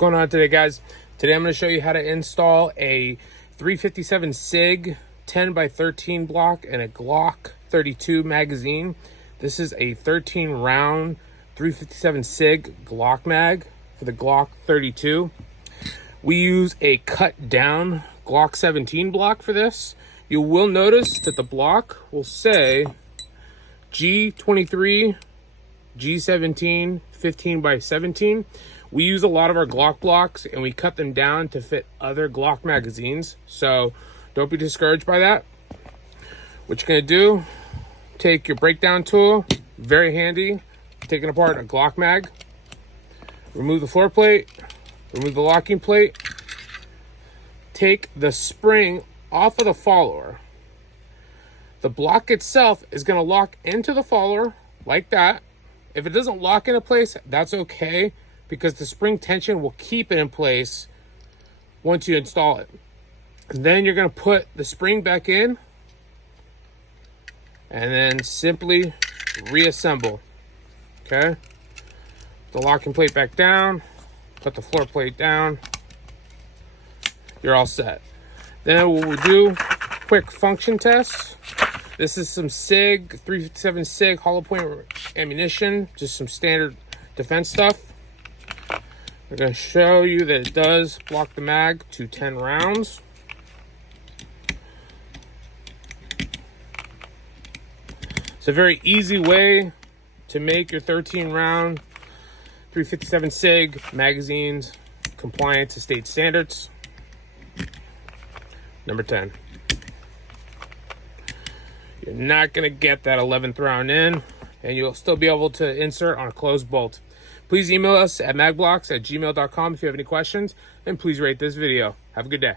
going on today, guys? Today I'm going to show you how to install a 357 SIG 10 by 13 block and a Glock 32 magazine. This is a 13 round 357 SIG Glock mag for the Glock 32. We use a cut down Glock 17 block for this. You will notice that the block will say G23, G17, 15 by 17. We use a lot of our Glock blocks and we cut them down to fit other Glock magazines. So don't be discouraged by that. What you're gonna do, take your breakdown tool, very handy, taking apart a Glock mag, remove the floor plate, remove the locking plate, take the spring off of the follower. The block itself is gonna lock into the follower like that. If it doesn't lock into place, that's okay, because the spring tension will keep it in place once you install it. And then you're gonna put the spring back in and then simply reassemble, okay? The locking plate back down, put the floor plate down, you're all set. Then what we'll do, quick function test. This is some SIG, 357 SIG hollow point ammunition, just some standard defense stuff. We're gonna show you that it does block the mag to 10 rounds. It's a very easy way to make your 13 round 357 SIG magazines compliant to state standards. Number 10. You're not going to get that 11th round in, and you'll still be able to insert on a closed bolt. Please email us at magblocks@gmail.com if you have any questions, and please rate this video. Have a good day.